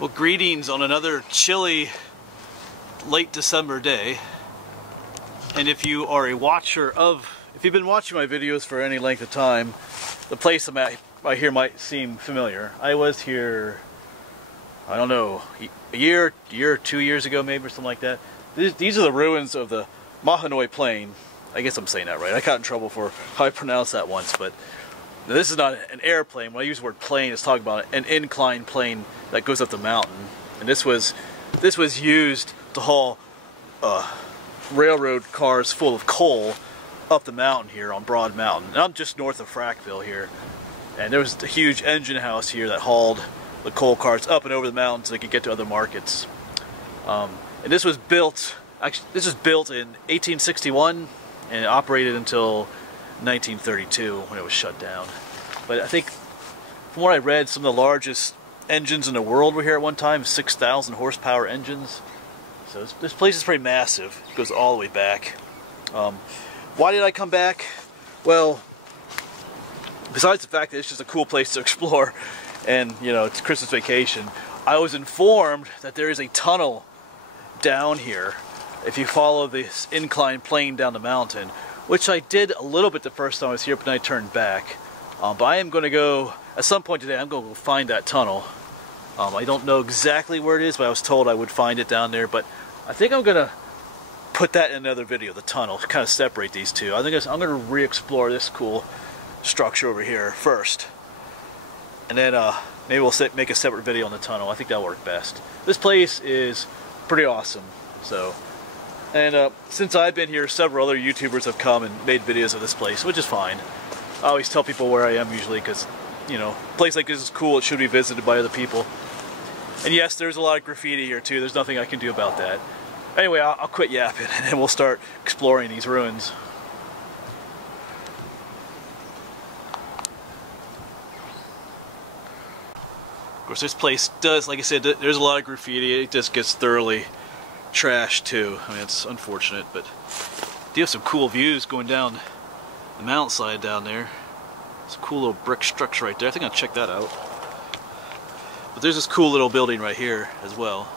Well, greetings on another chilly late December day. And if you are a watcher of, if you've been watching my videos for any length of time, the place I'm at right here might seem familiar. I was here, I don't know, a year, 2 years ago maybe, or something like that. These are the ruins of the Mahanoy plain. I guess I'm saying that right. I got in trouble for how I pronounced that once, but this is not an airplane. When I use the word plane, it's talking about an inclined plane that goes up the mountain. And this was used to haul railroad cars full of coal up the mountain here on Broad Mountain. And I'm just north of Frackville here. And there was a huge engine house here that hauled the coal cars up and over the mountain so they could get to other markets. And this was built, actually, this was built in 1861 and it operated until 1932 when it was shut down. But I think, from what I read, some of the largest engines in the world were here at one time, 6,000 horsepower engines. So this place is pretty massive. It goes all the way back. Why did I come back? Well, besides the fact that it's just a cool place to explore and, you know, it's Christmas vacation, I was informed that there is a tunnel down here if you follow this inclined plane down the mountain, which I did a little bit the first time I was here, but then I turned back. But I am going to go, at some point today, I'm going to go find that tunnel. I don't know exactly where it is, but I was told I would find it down there. But I think I'm going to put that in another video, the tunnel, to kind of separate these two. I think I'm going to re-explore this cool structure over here first. And then maybe we'll make a separate video on the tunnel. I think that'll work best. This place is pretty awesome. So. And since I've been here, several other YouTubers have come and made videos of this place, which is fine. I always tell people where I am usually because, you know, a place like this is cool. It should be visited by other people. And yes, there's a lot of graffiti here too. There's nothing I can do about that. Anyway, I'll quit yapping and then we'll start exploring these ruins. Of course, this place does, like I said, there's a lot of graffiti. It just gets thoroughly trash too. I mean, it's unfortunate, but do have some cool views going down the mountainside down there. It's a cool little brick structure right there. I think I'll check that out. But there's this cool little building right here as well.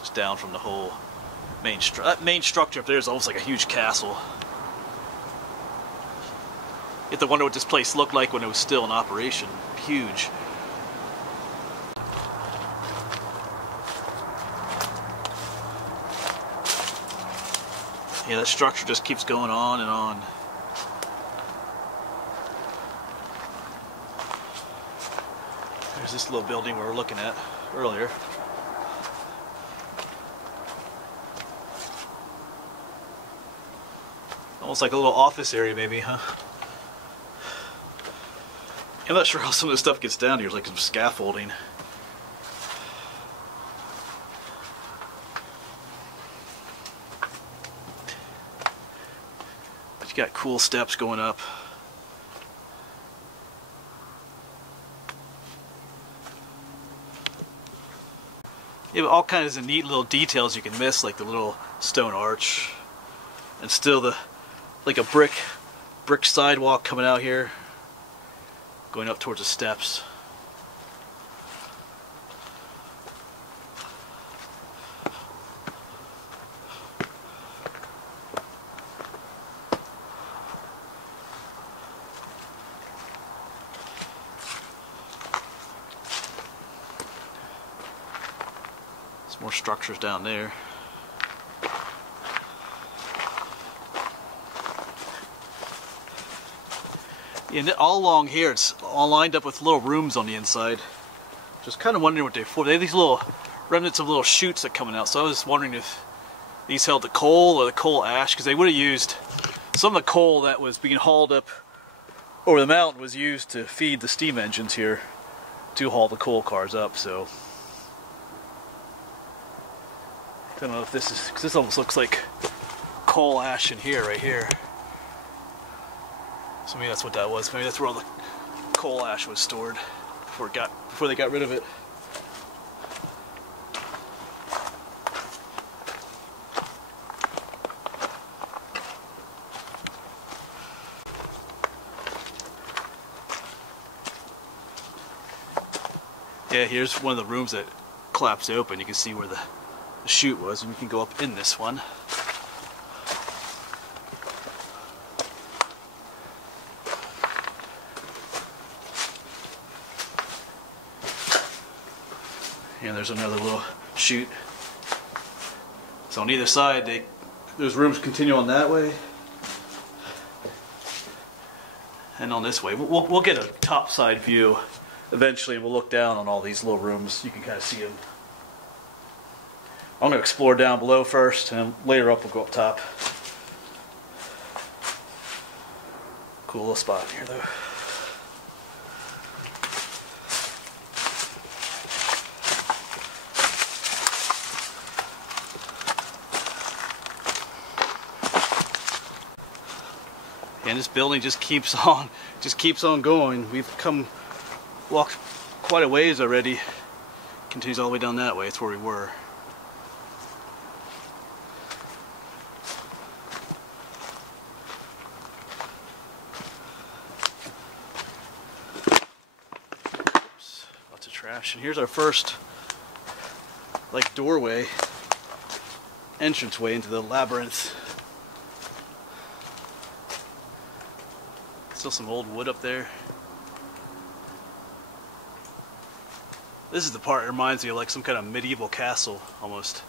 Just down from the whole main structure. That main structure up there is almost like a huge castle. You have to wonder what this place looked like when it was still in operation. Huge. Yeah, that structure just keeps going on and on. There's this little building we were looking at earlier. Almost like a little office area maybe, huh? I'm not sure how some of this stuff gets down here. There's like some scaffolding. Got cool steps going up. You have all kinds of neat little details you can miss, like the little stone arch, and still like a brick sidewalk coming out here, going up towards the steps. More structures down there. And all along here, it's all lined up with little rooms on the inside. Just kind of wondering what they're for. They have these little remnants of little chutes that are coming out. So I was wondering if these held the coal or the coal ash, because they would have used some of the coal that was being hauled up over the mountain was used to feed the steam engines here to haul the coal cars up. So I don't know if this is, because this almost looks like coal ash in here, right here. So maybe that's what that was. Maybe that's where all the coal ash was stored before they got rid of it. Yeah, here's one of the rooms that collapsed open. You can see where the chute was, and we can go up in this one. And there's another little chute. So on either side, those rooms continue on that way, and on this way. We'll get a top side view eventually, and we'll look down on all these little rooms. You can kind of see them. I'm going to explore down below first, and later up we'll go up top. Cool little spot in here, though. And this building just keeps on going. We've walked quite a ways already. Continues all the way down that way. It's where we were. Oops, lots of trash. And here's our first, like, doorway, entranceway into the labyrinth. Still some old wood up there. This is the part that reminds me of like some kind of medieval castle, almost.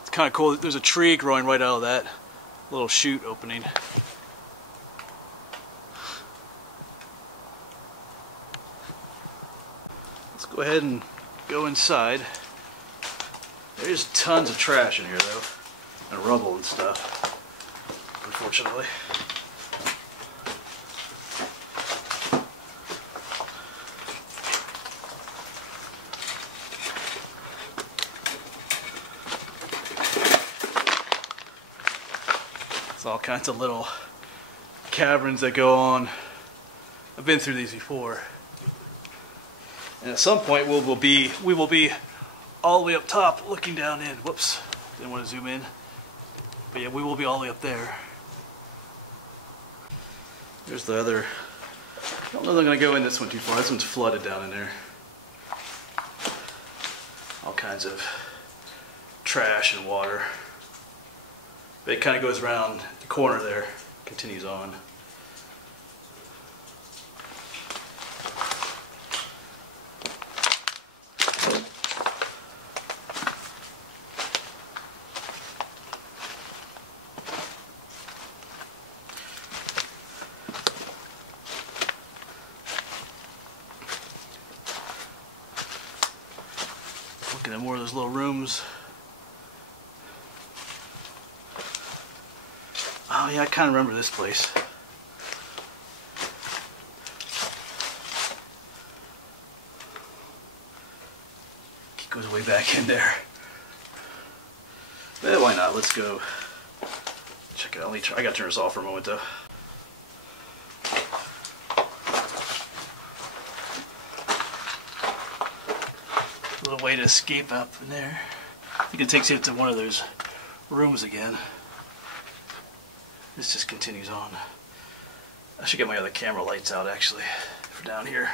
It's kind of cool. There's a tree growing right out of that little chute opening. Let's go ahead and go inside. There's tons of trash in here, though, and rubble and stuff, unfortunately. It's all kinds of little caverns that go on. I've been through these before. And at some point we will be all the way up top looking down in. Whoops, didn't want to zoom in. But yeah, we will be all the way up there. There's the other. I don't know if I'm going to go in this one too far. This one's flooded down in there. All kinds of trash and water. But it kind of goes around the corner there, continues on. Looking at more of those little rooms. Oh yeah, I kind of remember this place. It goes way back in there. But why not? Let's go check it out. I gotta turn this off for a moment though. A little way to escape up in there. I think it takes you to one of those rooms again. This just continues on. I should get my other camera lights out actually for down here.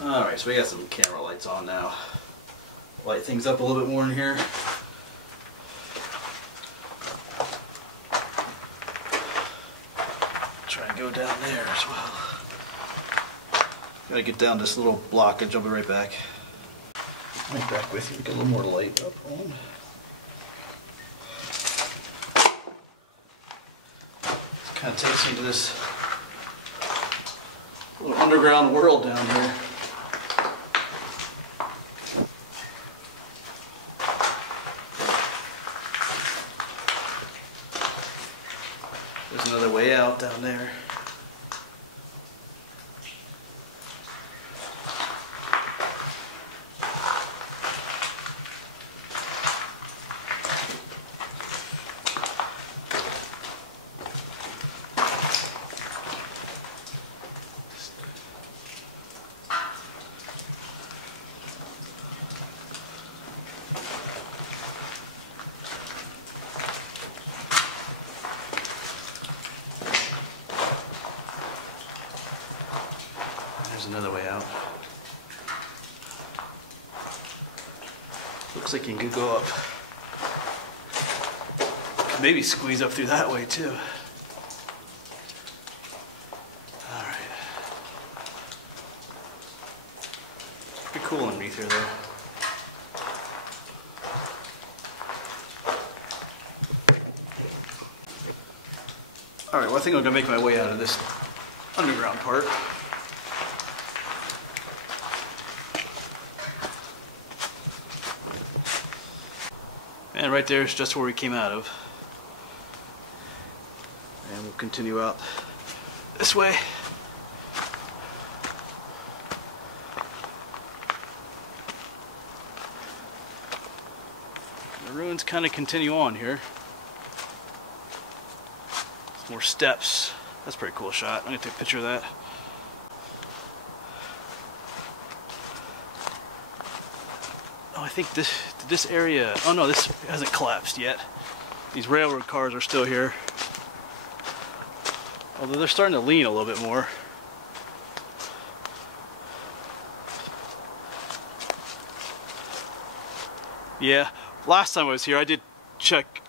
Alright, so we got some camera lights on now. Light things up a little bit more in here. Try and go down there as well. Gotta get down this little block and jump it right back. Right back with you to get a little more light up on. Kind of takes you to this little underground world down here. There's another way out down there. another way out. Looks like you can go up. Maybe squeeze up through that way too. Alright. Pretty cool underneath here though. Alright, well I think I'm gonna make my way out of this underground part. And right there is just where we came out of. And we'll continue out this way. The ruins kind of continue on here. Some more steps. That's a pretty cool shot. I'm going to take a picture of that. Oh, I think this area, oh no, this hasn't collapsed yet. These railroad cars are still here. Although they're starting to lean a little bit more. Yeah, last time I was here I did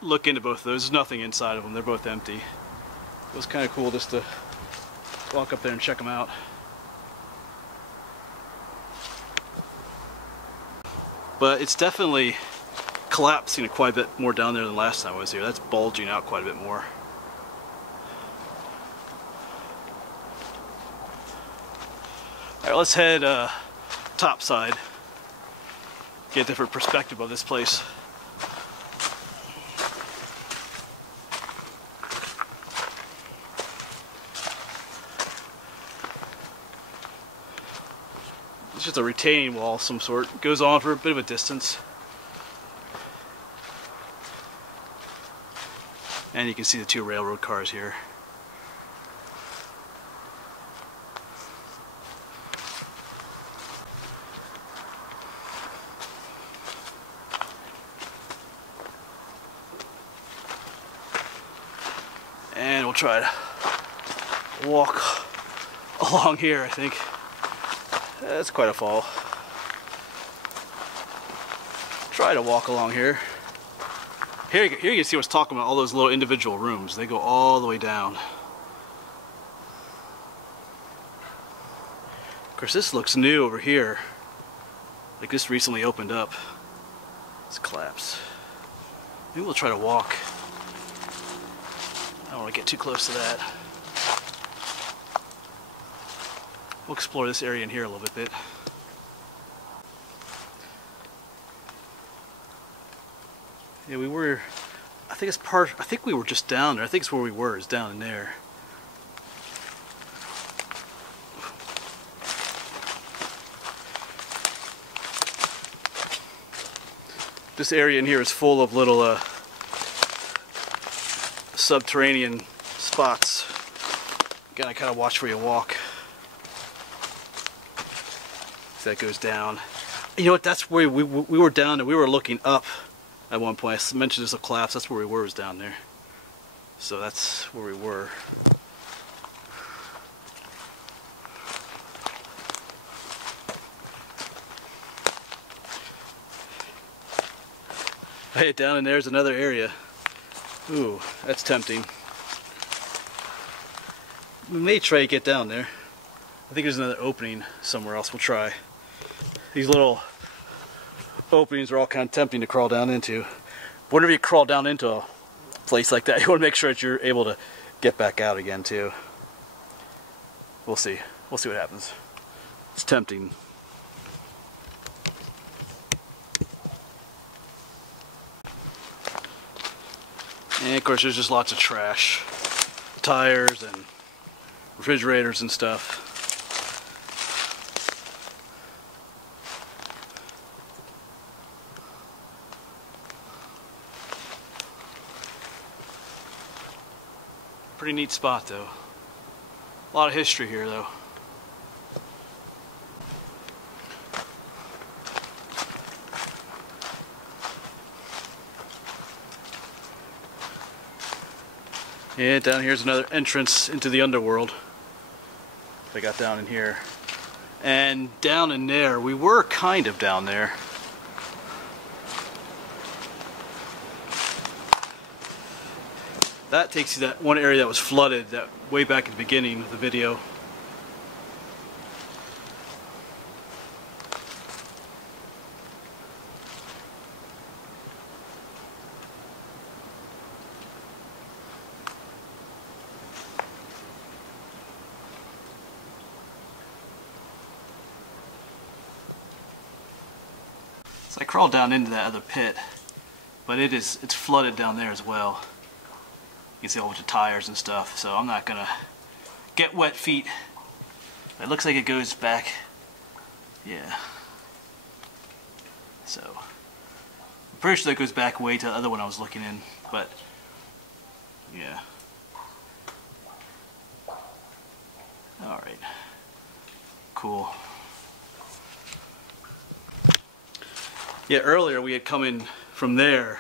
look into both of those. There's nothing inside of them, they're both empty. It was kind of cool just to walk up there and check them out. But it's definitely collapsing quite a bit more down there than last time I was here. That's bulging out quite a bit more. Alright, let's head top side. Get a different perspective of this place. It's just a retaining wall of some sort. It goes on for a bit of a distance. And you can see the two railroad cars here. And we'll try to walk along here, I think. That's quite a fall. Try to walk along here. Here you can see what's talking about, all those little individual rooms. They go all the way down. Of course, this looks new over here. Like this recently opened up. It's collapsed. Maybe we'll try to walk. I don't want to get too close to that. We'll explore this area in here a little bit. Yeah, we were, I think we were just down there. I think it's where we were, is down in there. This area in here is full of little subterranean spots. You gotta kind of watch where you walk. That goes down. You know what? That's where we were down, and we were looking up at one point. I mentioned this will collapse. That's where we were, was down there. So that's where we were. Hey, down in there's another area. Ooh, that's tempting. We may try to get down there. I think there's another opening somewhere else. We'll try. These little openings are all kind of tempting to crawl down into. Whenever you crawl down into a place like that, you want to make sure that you're able to get back out again too. We'll see. We'll see what happens. It's tempting. And of course there's just lots of trash. Tires and refrigerators and stuff. Pretty neat spot though. A lot of history here though. Yeah, down here's another entrance into the underworld. They got down in here. And down in there, we were kind of down there. That takes you to that one area that was flooded, that way back at the beginning of the video. So I crawled down into that other pit, but it's flooded down there as well. You can see a whole bunch of tires and stuff, so I'm not gonna get wet feet. It looks like it goes back, yeah. So I'm pretty sure that goes back way to the other one I was looking in, but yeah. Alright, cool. Yeah, earlier we had come in from there.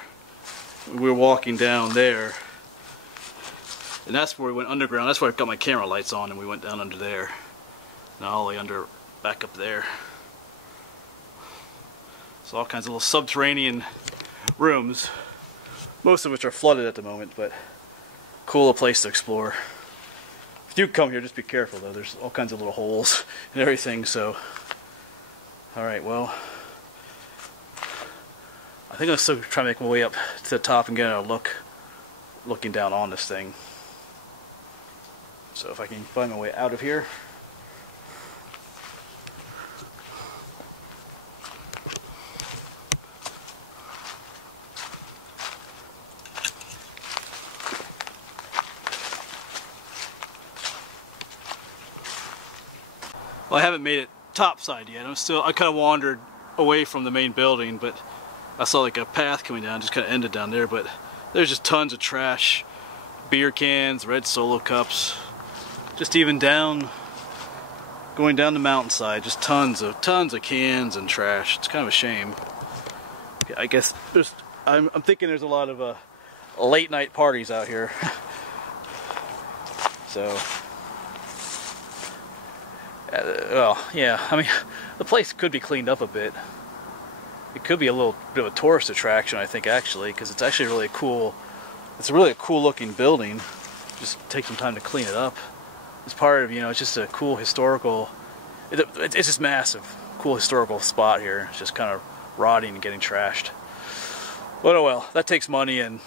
We were walking down there. And that's where we went underground. That's where I got my camera lights on and we went down under there. Now all the way under, back up there. So all kinds of little subterranean rooms. Most of which are flooded at the moment, but cool place to explore. If you come here, just be careful though. There's all kinds of little holes and everything, so. Alright, well. I think I'll still try to make my way up to the top and get a look, looking down on this thing. So if I can find my way out of here. Well, I haven't made it topside yet. I kind of wandered away from the main building, but I saw like a path coming down, just kind of ended down there, but there's just tons of trash. Beer cans, red Solo cups, just even down, going down the mountainside, just tons of cans and trash. It's kind of a shame. I guess I'm thinking there's a lot of late night parties out here. So, well, yeah, I mean, the place could be cleaned up a bit. It could be a little bit of a tourist attraction, I think, actually, because it's actually really cool. It's a really cool looking building. Just take some time to clean it up. It's part of, it's just a cool historical, it's just massive, cool historical spot here. It's just kind of rotting and getting trashed. But oh well, that takes money, and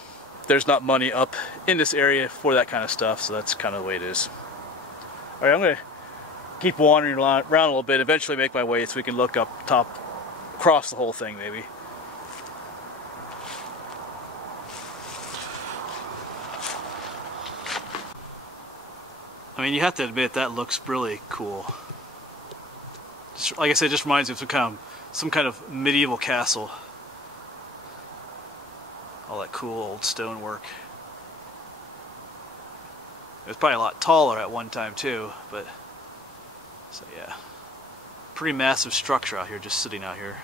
there's not money up in this area for that kind of stuff, so that's kind of the way it is. Alright, I'm going to keep wandering around a little bit, eventually make my way so we can look up top, across the whole thing maybe. I mean, you have to admit that looks really cool. Just, like I said, it just reminds me of some kind of medieval castle. All that cool old stonework. It was probably a lot taller at one time too, but so yeah. Pretty massive structure out here, just sitting out here.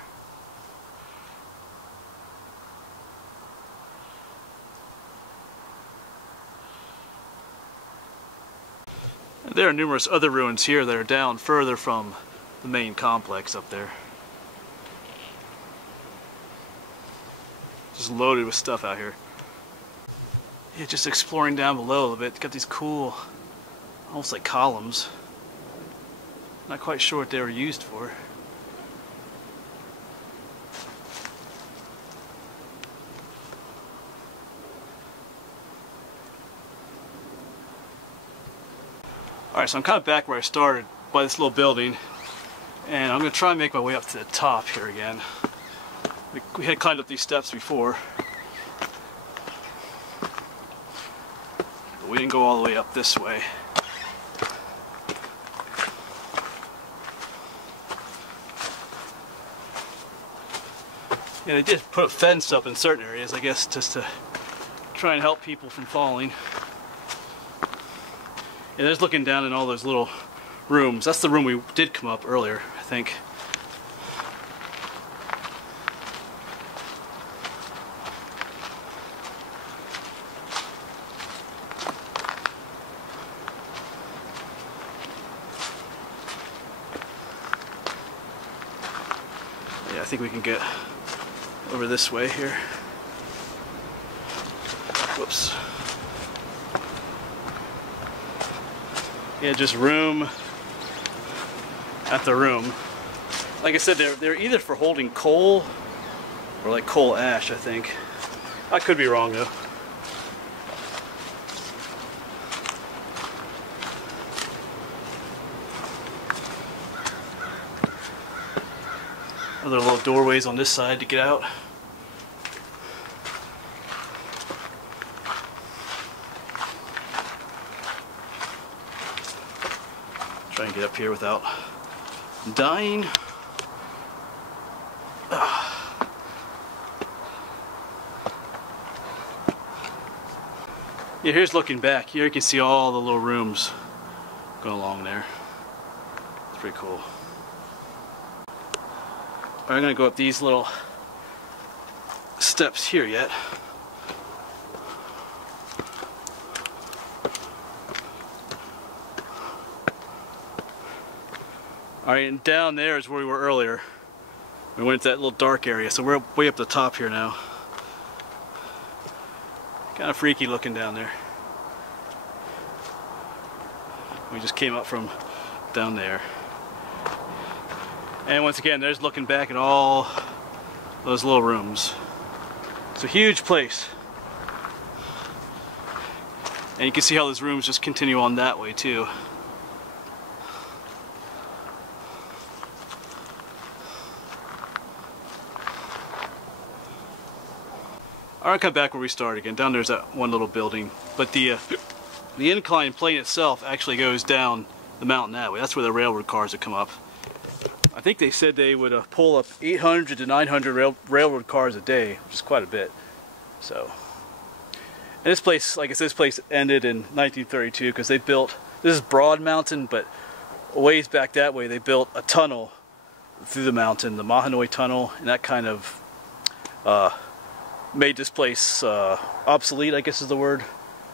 And there are numerous other ruins here that are down further from the main complex up there. Just loaded with stuff out here. Yeah, just exploring down below a little bit. Got these cool, almost like columns. Not quite sure what they were used for. Alright, so I'm kind of back where I started, by this little building, and I'm going to try and make my way up to the top here again. We had climbed up these steps before, but we didn't go all the way up this way. Yeah, they did put a fence up in certain areas, I guess, just to try and help people from falling. Yeah, there's looking down in all those little rooms. That's the room we did come up earlier, I think. think we can get over this way here. Whoops. Yeah, just room after room. Like I said, they're either for holding coal or like coal ash, I think. I could be wrong though. Other little doorways on this side to get out. Try and get up here without dying. Yeah, here's looking back. Here you can see all the little rooms going along there. It's pretty cool. I'm going to go up these little steps here yet. Alright, and down there is where we were earlier. We went to that little dark area, so we're way up the top here now. Kind of freaky looking down there. We just came up from down there. And once again, there's looking back at all those little rooms. It's a huge place. And you can see how those rooms just continue on that way too. Alright, come back where we started again. Down there's that one little building. But the incline plane itself actually goes down the mountain that way. That's where the railroad cars would come up. I think they said they would pull up 800 to 900 railroad cars a day, which is quite a bit. So, and this place, like I said, this place ended in 1932 because they built, this is Broad Mountain, but a ways back that way they built a tunnel through the mountain, the Mahanoy tunnel, and that kind of made this place obsolete, I guess is the word.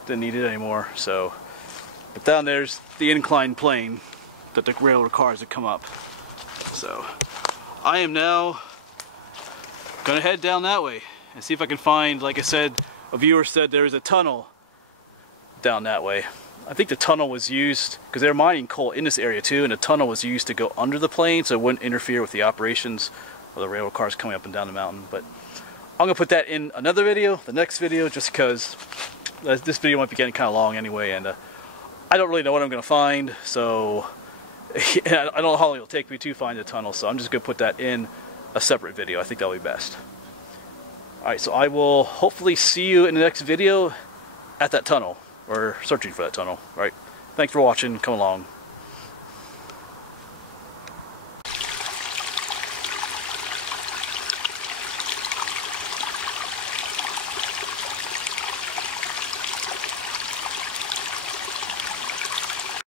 Didn't need it anymore. So, but down there's the inclined plane that the railroad cars would come up. So, I am now gonna head down that way and see if I can find, like I said, a viewer said there's a tunnel down that way. I think the tunnel was used, because they're mining coal in this area too, and the tunnel was used to go under the plane so it wouldn't interfere with the operations of the railroad cars coming up and down the mountain. But I'm gonna put that in another video, the next video, just because this video might be getting kind of long anyway, and I don't really know what I'm gonna find, so I don't know how long it'll take me to find the tunnel, so I'm just going to put that in a separate video. I think that'll be best. Alright, so I will hopefully see you in the next video at that tunnel, or searching for that tunnel. Alright, thanks for watching. Come along.